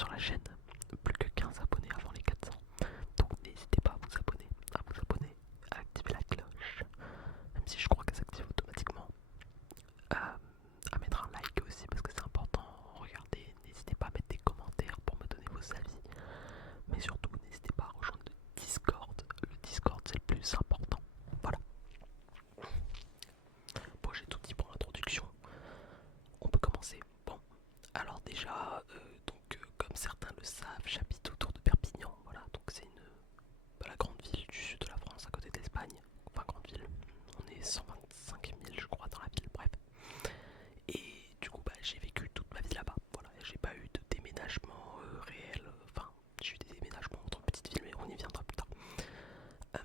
sur la chaîne, plus que 15 abonnés avant les 400. Donc n'hésitez pas à vous abonner, à activer la cloche, même si je crois qu'elle s'active automatiquement. À mettre un like aussi parce que c'est important. Regardez, n'hésitez pas à mettre des commentaires pour me donner vos avis. Mais surtout, n'hésitez pas à rejoindre le Discord. Le Discord, c'est le plus important. Voilà. Bon, j'ai tout dit pour l'introduction. On peut commencer. Bon, alors déjà, comme certains le savent, j'habite autour de Perpignan. Voilà, donc c'est la grande ville du sud de la France, à côté de l'Espagne. Enfin, grande ville. On est 125 000, je crois, dans la ville. Bref. Et du coup, j'ai vécu toute ma vie là-bas. Voilà, j'ai pas eu de déménagement réel. Enfin, j'ai eu des déménagements entre petites villes, mais on y viendra plus tard. Euh,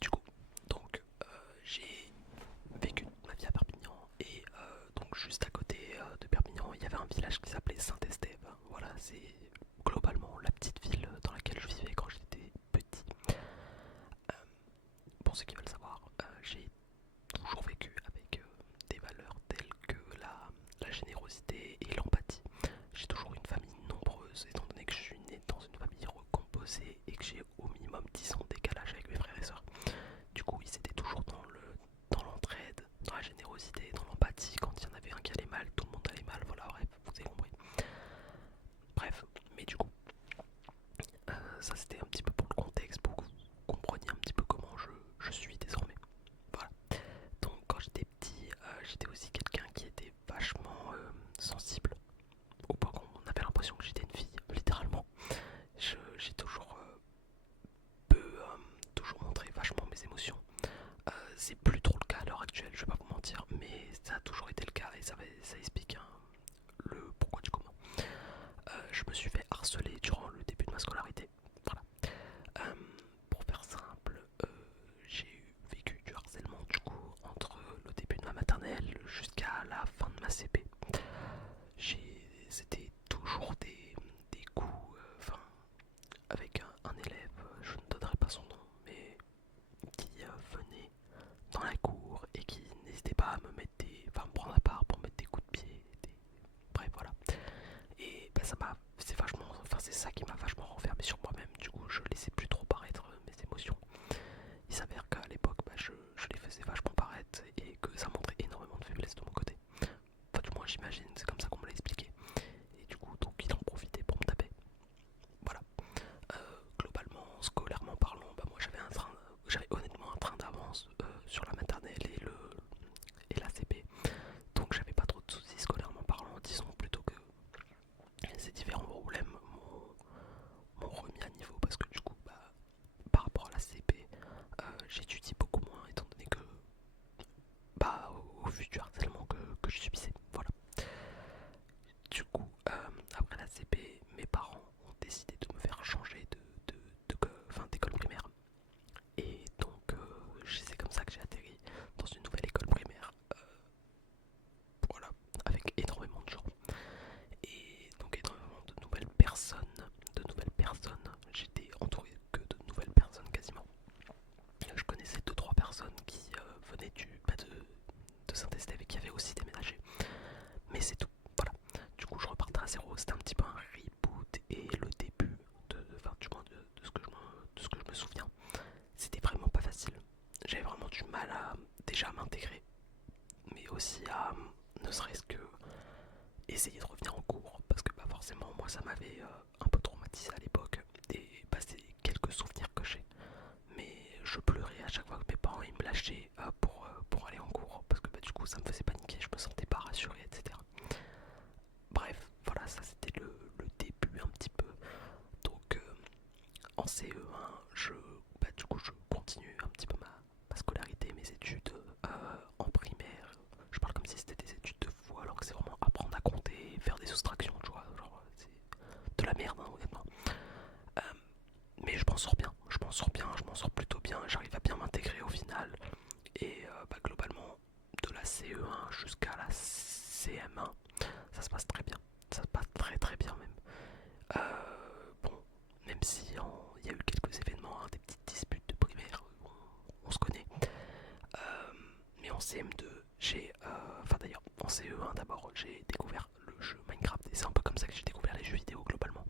du coup, j'ai vécu toute ma vie à Perpignan. Et donc, juste à côté de Perpignan, il y avait un village qui s'appelait Saint-Estève. Voilà, c'est globalement la petite ville dans laquelle je vivais quand j'étais petit. Euh, pour ceux qui veulent savoir, j'ai toujours vécu avec des valeurs telles que la générosité et l'empathie. J'ai toujours une famille nombreuse, étant donné que je suis né dans une famille recomposée et que j'ai au minimum 10 ans de décalage avec mes frères et sœurs. Du coup, ils étaient toujours dans l'entraide, dans la générosité, dans l'empathie. Quand il y en avait un qui allait mal, tout le monde allait mal. Voilà, bref, vous avez compris. Bref, mais du coup, ça c'était un petit peu pour le contexte, pour que vous compreniez un petit peu comment je suis désormais. Voilà. Donc quand j'étais petit, j'étais aussi quelqu'un qui était vachement sensible, au point qu'on avait l'impression que j'étais une fille, littéralement. J'ai toujours montré vachement mes émotions. C'est plus trop le cas à l'heure actuelle, je vais pas vous mentir, mais ça a toujours été le cas et ça explique le pourquoi du comment. Je me suis fait harceler durant le début de ma scolarité. Voilà. Euh, pour faire simple, j'ai vécu du harcèlement du coup entre le début de ma maternelle jusqu'à la fin de ma CP. C'était toujours des coups, avec un élève, je ne donnerai pas son nom, mais qui venait dans la cour et qui n'hésitait pas à me prendre à part pour mettre des coups de pied, bref voilà. Et c'est ça qui m'a vachement renfermé sur moi-même. Du coup, je laissais plus trop paraître mes émotions. Il s'avère qu'à l'époque, je les faisais vachement paraître et que ça montrait énormément de faiblesse de mon côté. Enfin, du moins, j'imagine, c'est comme ça qu'on me l'a expliqué. Et du coup, donc, il en profitait pour me taper. Voilà. Globalement, scolairement parlant, moi j'avais honnêtement un train d'avance sur la maternelle et la CP. Donc, j'avais pas trop de soucis scolairement parlant. Disons plutôt que ces différents problèmes m'ont remis à niveau parce que du coup, par rapport à la CP, j'étudie beaucoup moins étant donné que, au vu du harcèlement que je subissais. Voilà. Du coup, après la CP, mes parents ont décidé de me faire changer d'école primaire. Et donc, c'est comme ça que j'ai atterri dans une nouvelle école primaire. Voilà, avec énormément de gens. Et donc énormément de nouvelles personnes. J'étais entouré que de nouvelles personnes quasiment. Je connaissais deux trois personnes qui venaient de Saint-Estève et qui avaient aussi déménagé. Mais c'est tout, voilà. Du coup je repartais à zéro, c'était un petit peu un reboot et le début du moins de ce que je me souviens. C'était vraiment pas facile. J'avais vraiment du mal à déjà m'intégrer, mais aussi à ne serait-ce que essayer de revenir en cours parce que forcément moi ça m'avait un peu traumatisé à l'époque et c'est quelques souvenirs que j'ai, mais je pleurais à chaque fois que mes parents ils me lâchaient pour aller en cours parce que du coup ça me faisait paniquer, je me sentais pas rassuré, etc. Bref, voilà, ça c'était le début un petit peu. Donc en CE1 je continue un petit peu ma scolarité, mes études en primaire. Je parle comme si c'était des études de fou alors que c'est vraiment apprendre à compter, faire des soustractions, tu vois, genre c'est de la merde, hein, honnêtement. Euh, mais je m'en sors plutôt bien, j'arrive à bien m'intégrer au final. Et globalement, de la CE1 jusqu'à la CM1, ça se passe très bien. Ça se passe très très bien même. Bon, même si il y a eu quelques événements, hein, des petites disputes de primaire, on se connaît. Mais en CM2, d'ailleurs, en CE1 d'abord, j'ai découvert le jeu Minecraft et c'est un peu comme ça que j'ai découvert les jeux vidéo globalement.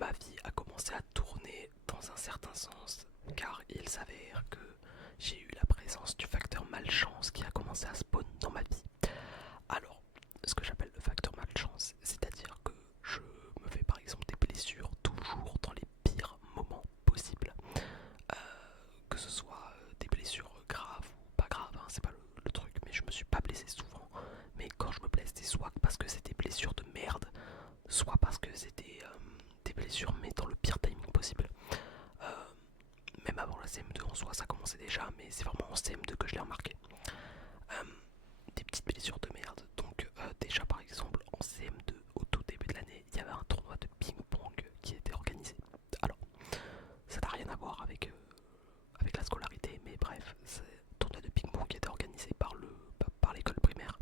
ma vie a commencé à tourner dans un certain sens, car il s'avère que j'ai eu la présence du facteur malchance qui a commencé à spawn dans ma vie. Alors, ce que j'appelle le facteur malchance, c'est-à-dire que je me fais par exemple des blessures toujours dans les pires moments possibles. Euh, que ce soit des blessures graves ou pas graves, hein, c'est pas le truc, mais je me suis pas blessé souvent. Mais quand je me blesse, c'est soit parce que c'est des blessures de merde, soit parce que c'était des blessures mais dans le pire timing possible. Euh, Même avant la CM2 en soi ça commençait déjà, mais c'est vraiment en CM2 que je l'ai remarqué. Euh, des petites blessures de merde. Donc déjà par exemple en CM2 au tout début de l'année, il y avait un tournoi de ping-pong qui était organisé. Alors ça n'a rien à voir avec la scolarité, mais bref, c'est un tournoi de ping-pong qui était organisé par l'école primaire.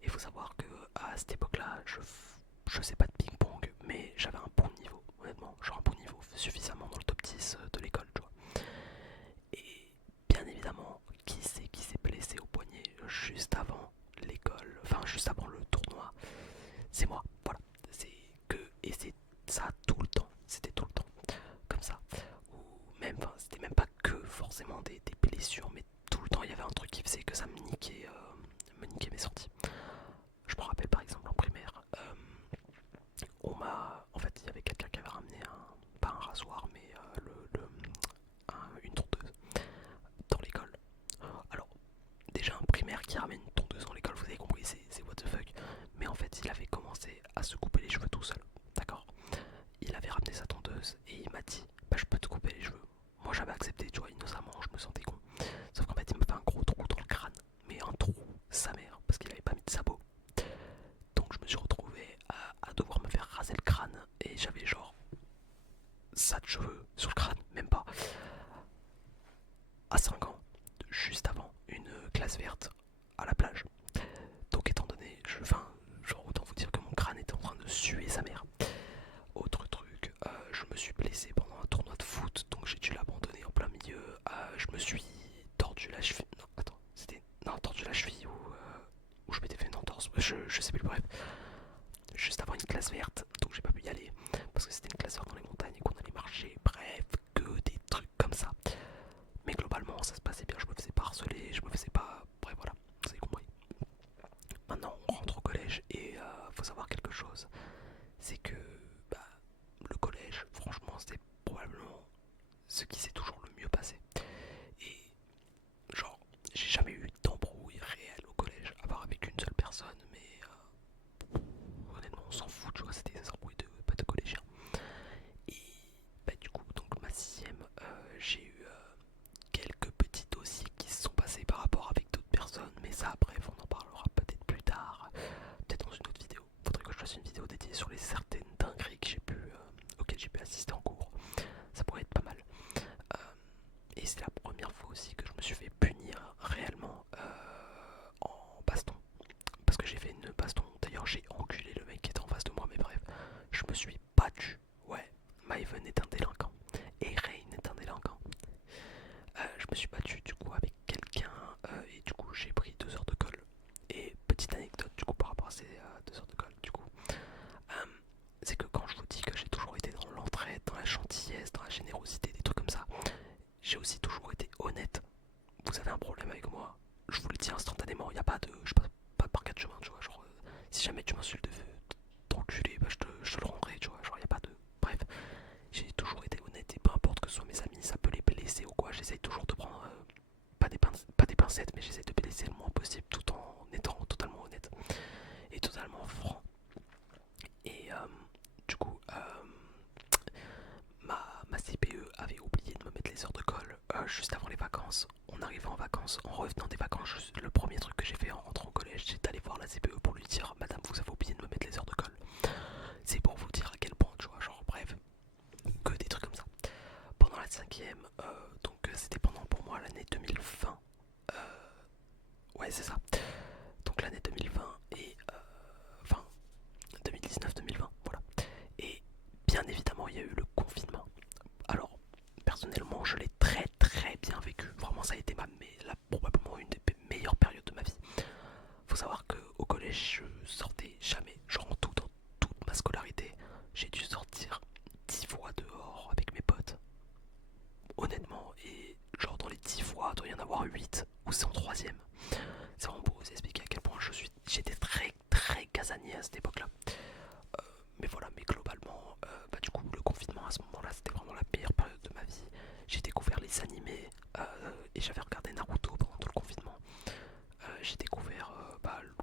Et il faut savoir que à cette époque-là, je sais pas de ping-pong, mais j'avais un bon niveau, honnêtement, genre un bon niveau, suffisamment dans le top 10 de l'école, tu vois. Et bien évidemment, qui s'est blessé au poignet juste avant l'école, enfin juste avant le tournoi, c'est moi, voilà. C'est que, et c'est ça tout le temps, c'était tout le temps, comme ça. Ou même, enfin, c'était même pas que forcément des blessures, mais tout le temps il y avait un truc qui faisait que ça me niquait mes sorties. Je me rappelle par exemple en primaire, en fait, il y avait quelqu'un qui avait ramené pas un rasoir, mais une tondeuse dans l'école. Alors, déjà un primaire qui ramène une tondeuse dans l'école, vous avez compris, c'est what the fuck. Mais en fait, il avait commencé à se couper les cheveux tout seul, d'accord. Il avait ramené sa tondeuse et il m'a dit, bah je peux te couper les cheveux. Moi j'avais accepté, tu vois, innocemment, je me sentais con. Sauf qu'en fait, il me fait un gros trou dans le crâne, mais un trou, sa mère, parce qu'il avait pas mis de sabot. Donc je me suis retrouvé à devoir me faire raser le crâne et j'avais genre ça de cheveux sur le crâne, même pas. À 5 ans, juste avant une classe verte à la plage. Donc étant donné, genre autant vous dire que mon crâne était en train de suer sa mère. Autre truc, je me suis blessé pendant un tournoi de foot, donc j'ai dû l'abandonner en plein milieu. Je me suis tordu la cheville. Non, attends, c'était. Non, tordu la cheville ou je m'étais fait une entorse. Je sais plus, bref. Juste avant une classe verte, donc j'ai pas pu y aller parce que c'était une classe verte dans les montagnes et qu'on allait marcher. Bref, que des trucs comme ça. Mais globalement, ça se passait bien. Je me faisais pas harceler, je me faisais pas. Bref, voilà, vous avez compris. Maintenant, on rentre au collège et faut savoir quelque chose. C'est que bah, le collège, franchement, c'était probablement ce qui s'est toujours le mieux passé. Et genre, j'ai jamais eu d'embrouille réelle au collège, à part avec une seule personne, mais honnêtement, on s'en fout, tu vois, c'était des embrouilles pas de collégiens. Et bah, du coup, donc ma sixième, j'ai eu quelques petits dossiers qui se sont passés par rapport avec d'autres personnes, mais ça, bref, on en parlera peut-être plus tard, peut-être dans une autre vidéo. Faudrait que je fasse une vidéo dédiée sur les certaines dingueries que auxquelles j'ai pu assister en cours. Ça pourrait être pas mal. Et c'est la première fois aussi que je me suis fait punir réellement en baston. Parce que j'ai fait une baston, d'ailleurs j'ai enculé le mec qui était en face de moi, mais bref, je me suis battu. Ouais, Maven est un délinquant. Et Rain est un délinquant. Je me suis battu du coup avec quelqu'un et du coup j'ai pris 2 heures de colle. Et petite anecdote du coup par rapport à ces 2 heures de colle du coup. C'est que quand je vous dis que j'ai toujours été dans l'entraide, dans la gentillesse, dans la générosité, des trucs comme ça, j'ai aussi toujours été honnête. Vous avez un problème avec moi, je vous le dis instantanément, il n'y a pas de. Je passe pas par quatre chemins, tu vois. Genre, si jamais tu m'insultes d'enculé, bah je te le rendrai, tu vois. Genre, il n'y a pas de. Bref, j'ai toujours été honnête et peu importe que ce soit mes amis, ça peut les blesser ou quoi, j'essaye toujours de prendre. Pas des pincettes, mais j'essaie de blesser le moins possible tout en étant totalement honnête et totalement franc. Et du coup, ma CPE avait oublié de me mettre les heures de colle juste avant les vacances. On arrivait en vacances, en revenant des vacances, le premier truc que j'ai fait en rentrant au collège, c'est d'aller voir la CPE pour lui dire Madame, vous avez oublié de me mettre les heures de colle. C'est pour vous dire à quel point, tu vois, genre bref, que des trucs comme ça. Pendant la cinquième, donc c'était pendant pour moi l'année 2020. Ouais, c'est ça. Donc l'année 2020 et enfin 2019-2020, voilà. Et bien évidemment, il y a eu le confinement. Alors, personnellement, je l'ai très très bien vécu. Vraiment, ça a été probablement une des meilleures périodes de ma vie. Faut savoir qu'au collège, je sortais jamais. Genre en tout, dans toute ma scolarité, j'ai dû sortir 10 fois les animés et j'avais regardé Naruto pendant tout le confinement. J'ai découvert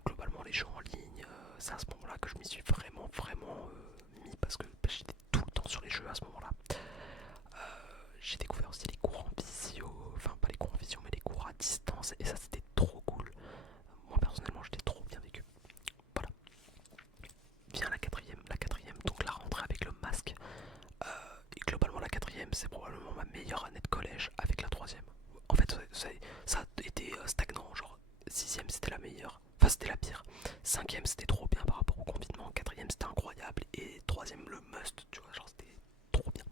globalement les jeux en ligne. C'est à ce moment-là que je m'y suis vraiment mis parce que j'étais tout le temps sur les jeux à ce moment-là. J'ai découvert aussi les cours en visio, enfin pas les cours en visio mais les cours à distance et ça c'était trop cool. Moi personnellement j'étais trop bien vécu. Voilà. Vient la quatrième, donc la rentrée avec le masque. Et globalement la quatrième c'est probablement ma meilleure année de collège avec la troisième. En fait ça a été stagnant, genre sixième c'était la meilleure, enfin c'était la pire. Cinquième c'était trop bien par rapport au confinement, quatrième c'était incroyable et troisième le must, tu vois, genre c'était trop bien.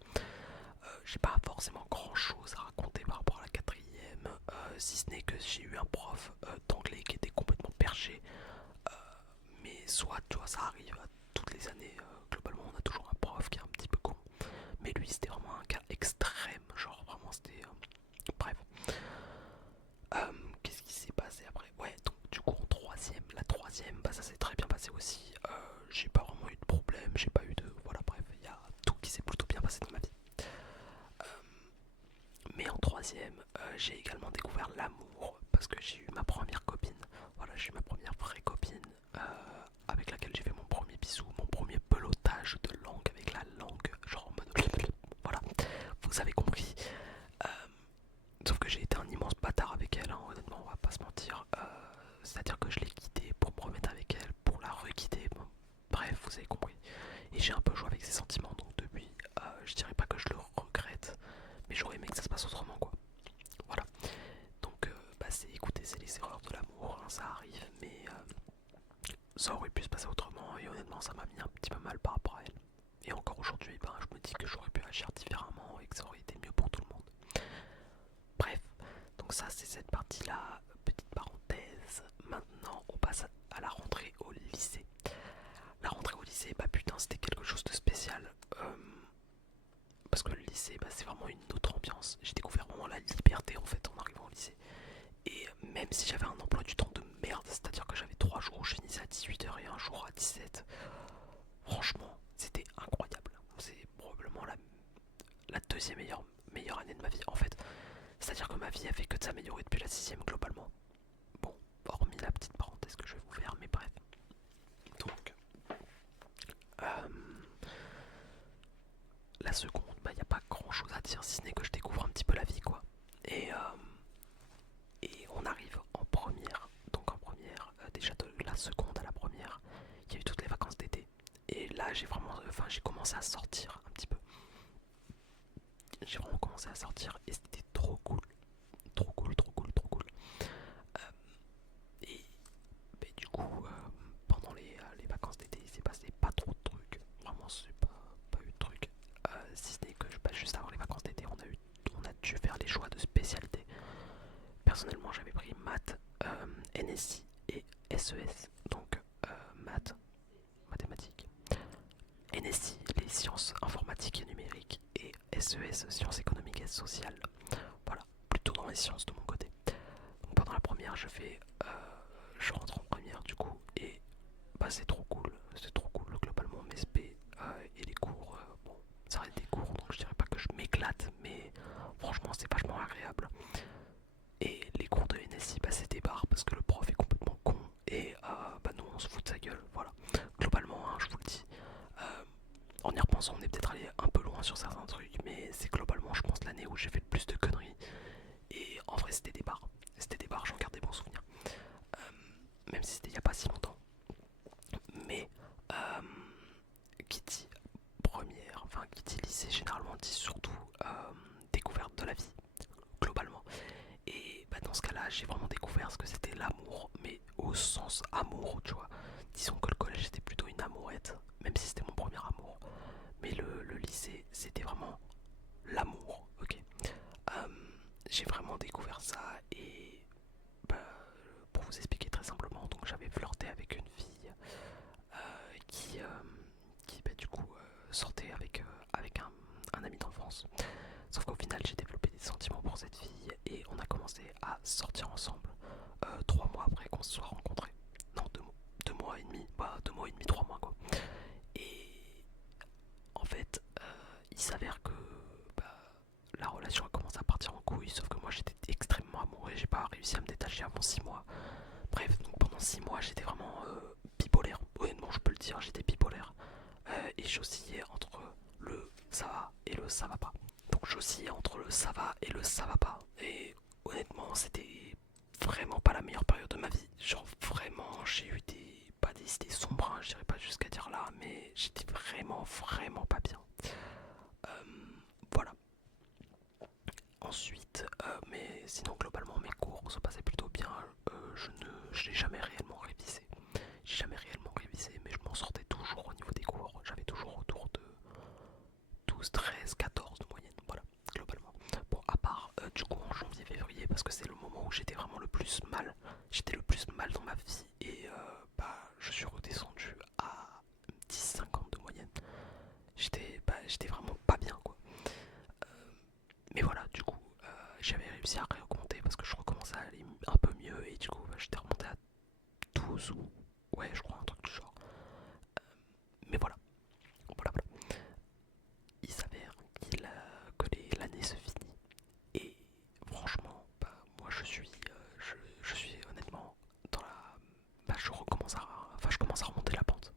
J'ai pas forcément grand chose à raconter par rapport à la quatrième, si ce n'est que j'ai eu un prof d'anglais qui était complètement perché. Mais soit, tu vois, ça arrive à toutes les années. Globalement, on a toujours un prof qui est un petit peu con. Mais lui, c'était vraiment un cas extrême. Genre, vraiment, c'était. Bref. Qu'est-ce qui s'est passé après? Ouais, donc, du coup, en troisième, la troisième, bah, ça s'est très bien passé aussi. J'ai pas vraiment eu de problème. J'ai pas eu de. Voilà, bref, il y a tout qui s'est plutôt bien passé dans ma vie. Mais en troisième, j'ai également découvert l'amour parce que j'ai eu ma première copine. Voilà, j'ai eu ma première vraie copine avec laquelle j'ai fait mon premier bisou, mon premier pelotage de langue avec la langue, genre en mode voilà, vous avez compris. Euh, Sauf que j'ai été un immense bâtard avec elle, hein, honnêtement, on va pas se mentir. C'est-à-dire que je l'ai quittée pour me remettre avec elle, pour la requitter. Bon, bref, vous avez compris. Et j'ai un peu joué avec ses sentiments, donc depuis, je dirais pas que je le regrette, mais j'aurais aimé que ça se passe autrement, quoi. Voilà. Donc, c'est, écoutez, c'est les erreurs de l'amour, hein, ça arrive, mais ça aurait pu se passer autrement, et honnêtement, ça m'a mis un petit peu mal par rapport à elle. Et encore aujourd'hui, je me dis que j'aurais pu agir différemment et que ça aurait été mieux pour tout le monde. Bref, donc ça, c'est cette partie-là, petite parenthèse. Maintenant, on passe à la rentrée au lycée. La rentrée au lycée, bah putain, c'était quelque chose de spécial. Parce que le lycée, c'est vraiment une autre ambiance. J'ai découvert vraiment la liberté en fait en arrivant au lycée. Et même si j'avais un emploi du temps de merde, c'est-à-dire que j'avais 3 jours où je finissais à 18 h et un jour à 17, franchement, c'était incroyable. C'est probablement la deuxième meilleure année de ma vie en fait. C'est-à-dire que ma vie a fait que de s'améliorer depuis la sixième globalement. Bon, hormis la petite parenthèse que je vais vous faire, mais bref. Donc, la seconde, il n'y a pas grand chose à dire si ce n'est que je découvre un petit peu la vie quoi. Et on arrive en première. Donc en première, déjà de la seconde à la première, il y a eu toutes les vacances d'été. Et là j'ai commencé à sortir un petit peu. J'ai vraiment commencé à sortir et c'était trop cool. Trop cool, trop cool, trop cool. Et du coup, pendant les vacances d'été, il s'est passé pas trop de trucs. Vraiment, c'est pas eu de trucs. Si ce n'est que juste avant les vacances d'été, on a dû faire les choix de spécialité. Personnellement, j'avais pris maths, NSI et SES. Donc, maths, mathématiques. NSI, les sciences informatiques et numériques. Et SES, sciences économiques et sociales. Voilà, plutôt dans les sciences de mon côté. Donc, pendant la première, je rentre en première du coup. Et c'est trop cool. C'est trop cool. Globalement, mes SP et les cours, bon, ça reste des cours. Donc, je dirais pas que je m'éclate. Mais franchement, c'est vachement agréable. Et les cours de NSI, c'était barre parce que le prof est complètement con et nous on se fout de sa gueule. Voilà, globalement, hein, je vous le dis. En y repensant, on est peut-être allé un peu loin sur certains trucs, mais c'est globalement, je pense, l'année où j'ai fait le plus de conneries. Et en vrai, c'était des barres. C'était des barres, j'en garde des bons souvenirs. Même si c'était il y a pas si longtemps. Mais qui dit première, enfin qui dit lycée, généralement dit surtout découverte de la vie, globalement. Et dans ce cas-là, j'ai vraiment découvert ce que c'était l'amour, mais au sens amour, tu vois. Disons que le collège c'était plutôt une amourette, même si c'était mon premier amour. Mais le lycée, c'était vraiment l'amour, ok. Euh, j'ai vraiment découvert ça et bah, pour vous expliquer très simplement, donc j'avais flirté avec une fille qui, du coup sortait avec un ami d'enfance. Sauf qu'au final, j'ai développé des sentiments pour cette fille et on a commencé à sortir ensemble 3 mois après qu'on se soit rencontrés. Non, 2 mois et demi, 2 mois et demi, 3 mois quoi. Et en fait, il s'avère que la relation a commencé à partir en couille, sauf que moi j'étais extrêmement amoureux, j'ai pas réussi à me détacher avant 6 mois. Bref, donc pendant 6 mois j'étais vraiment bipolaire, honnêtement je peux le dire, j'étais bipolaire. Et j'oscillais entre le ça va et le ça va pas. Donc j'oscillais entre le ça va et le ça va pas. Et honnêtement c'était vraiment pas la meilleure période de ma vie. Genre vraiment j'ai eu pas des idées sombres, hein, je dirais pas jusqu'à dire là, mais j'étais vraiment pas bien. Euh, voilà. Ensuite, mais sinon globalement mes cours se passaient plutôt bien. Je n'ai jamais réellement révisé. J'ai jamais réellement révisé, mais je m'en sortais toujours au niveau des cours. J'avais toujours autour de 12, 13, 14 de moyenne, voilà, globalement. Bon, à part du coup en janvier, février, parce que c'est le moment où j'étais vraiment le plus mal. J'étais le plus mal dans ma vie et je suis redescendu à 10, 50 de moyenne. J'étais vraiment pas bien, quoi. Mais voilà, du coup, j'avais réussi à réaugmenter parce que je recommençais à aller un peu mieux et du coup, j'étais remonté à 12 ou ouais, je crois un truc du genre. Mais voilà. Il s'avère l'année se finit et franchement, moi je suis honnêtement dans la, je commence à remonter la pente.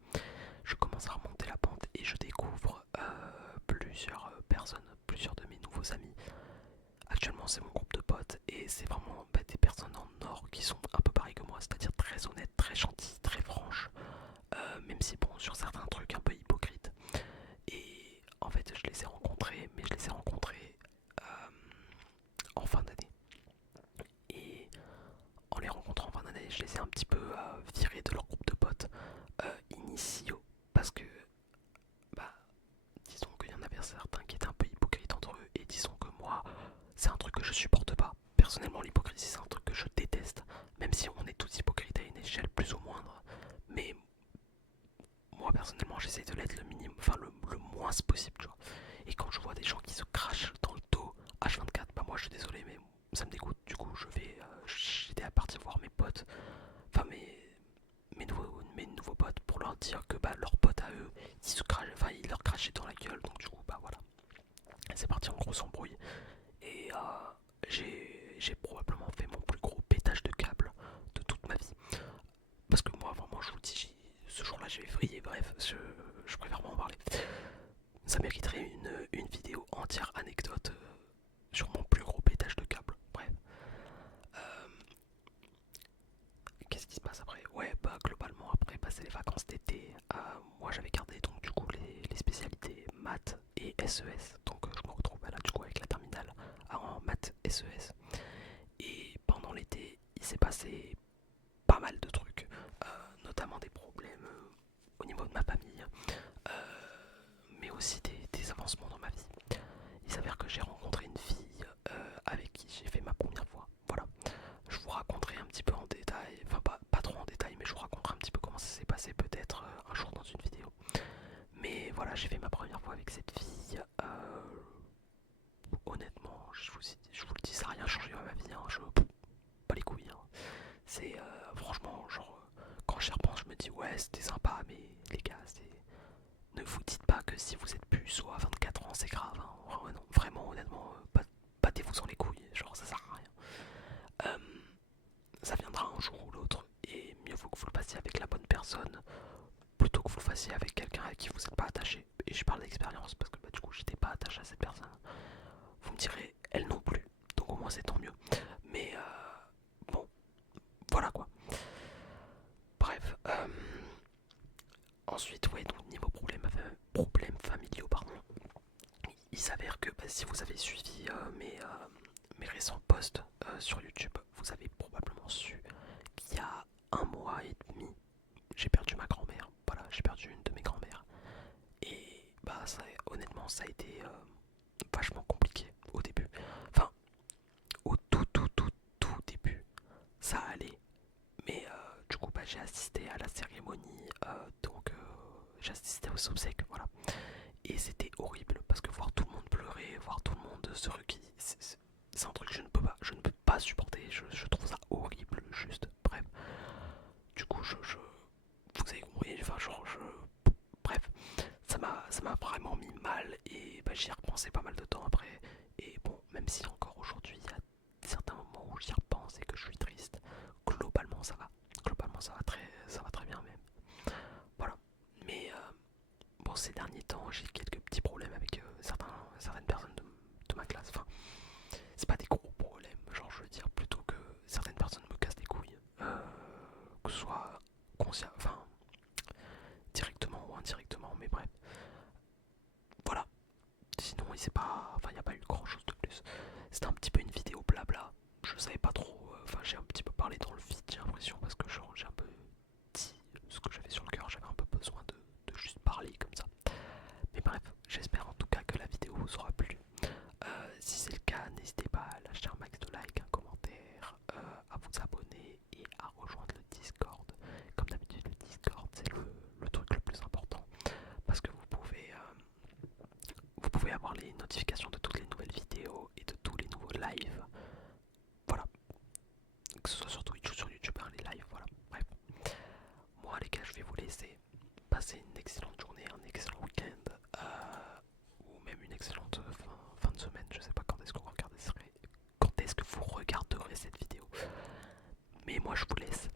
Je commence à remonter la pente et je découvre plusieurs personnes, plusieurs de mes nouveaux amis. Actuellement, c'est mon groupe de potes et c'est vraiment des personnes en or qui sont un peu pareilles que moi, c'est-à-dire très honnêtes, très gentilles, très franches, même si bon, sur certains trucs un peu hypocrites. Et en fait, je les ai rencontrés, mais je les ai rencontrés en fin d'année. Et en les rencontrant en fin d'année, je les ai un petit peu virés de leur groupe de potes initiaux parce que bah disons qu'il y en avait certains qui étaient un peu hypocrites entre eux et disons que moi c'est un truc que je supporte pas. Personnellement l'hypocrisie c'est un truc que je déteste, même si on est tous hypocrites à une échelle plus ou moindre. Mais moi personnellement j'essaie de l'être le minimum, enfin le moins possible tu vois. Et quand je vois des gens qui se crachent dans le dos H24, bah moi je suis désolé mais ça me dégoûte. Du coup j'étais à partir voir mes potes, enfin mes nouveaux potes pour leur dire que bah leurs potes à eux ils leur crachaient dans la gueule. Donc du coup bah voilà, c'est parti en gros embrouille et j'ai probablement fait mon plus gros pétage de câble de toute ma vie. Parce que moi vraiment je vous dis, ce jour-là j'ai vrillé, bref, je préfère pas en parler. Ça mériterait une vidéo entière anecdote sur mon plus gros pétage de câble. Bref. Euh, Qu'est-ce qui se passe après? Ouais, bah globalement après passer les vacances d'été, moi j'avais gardé donc du coup les spécialités maths et SES. Donc je me retrouve là du coup avec la terminale en maths SES. Et pendant l'été, il s'est passé pas mal de trucs, notamment des problèmes au niveau de ma famille, mais aussi des avancements dans ma vie. Il s'avère que j'ai rencontré une fille avec qui j'ai fait ma première fois. Voilà. Je vous raconterai un petit peu en détail, enfin pas trop en détail, mais je vous raconterai un petit peu comment ça s'est passé peut-être un jour dans une vidéo. Mais voilà, j'ai fait ma première fois avec cette fille. Honnêtement, je vous le dis, ça n'a rien changé à ma vie. Hein. Pas les couilles. Hein. C'est franchement, genre, quand j'y repense, je me dis ouais, c'était sympa, mais les gars, ne vous dites pas que si vous êtes puce ou à 24 ans, c'est grave. Hein. Ouais, non, vraiment, honnêtement, battez-vous les couilles, genre ça sert à rien. Ça viendra un jour ou l'autre, et mieux vaut que vous le fassiez avec la bonne personne plutôt que vous le fassiez avec quelqu'un à qui vous n'êtes pas attaché. Et je parle d'expérience parce que du coup, j'étais pas attaché à cette personne. Vous me direz, elle non plus, donc au moins c'est tant mieux. Mais bon, voilà quoi. Bref, ensuite, ouais, donc niveau problèmes familiaux, pardon. Il s'avère que si vous avez suivi mes récents posts sur YouTube, vous avez probablement su qu'il y a un mois et demi, j'ai perdu ma grand-mère. Voilà, j'ai perdu une de mes grand-mères. Et honnêtement, ça a été vachement compliqué au début. Enfin, au tout début, ça allait. Mais du coup, j'ai assisté à la cérémonie, donc j'ai assisté aux obsèques, voilà. Et c'était horrible parce que voir tout le monde pleurer, voir tout le monde se recueillir, c'est un truc que je ne peux pas supporter. Je trouve ça horrible, juste. Bref, du coup, vous avez compris. Enfin, bref, ça m'a vraiment mis mal et j'y ai repensé pas mal de temps après. Et bon, même si encore s'est pas, enfin il n'y a pas eu grand chose de plus. C'était un petit peu une vidéo blabla. Je savais pas trop, enfin j'ai un petit peu parlé dans le vide, j'ai l'impression, parce que j'ai un peu dit ce que j'avais sur le cœur, j'avais un peu besoin de juste parler comme ça. Mais bref, j'espère en tout cas que la vidéo vous aura plu. Si c'est le cas, n'hésitez pas à lâcher un max de likes, un commentaire, à vous abonner et à rejoindre le Discord. Comme d'habitude, le Discord c'est le truc le plus important parce que vous pouvez avoir les notifications de toutes les nouvelles vidéos et de tous les nouveaux lives. Voilà, que ce soit sur Twitch ou sur YouTube, hein, les lives, voilà. Bref, moi les gars, je vais vous laisser. Passer une excellente journée, un excellent week-end, ou même une excellente fin de semaine. Je sais pas quand est-ce que vous regarderez cette vidéo. Mais moi je vous laisse.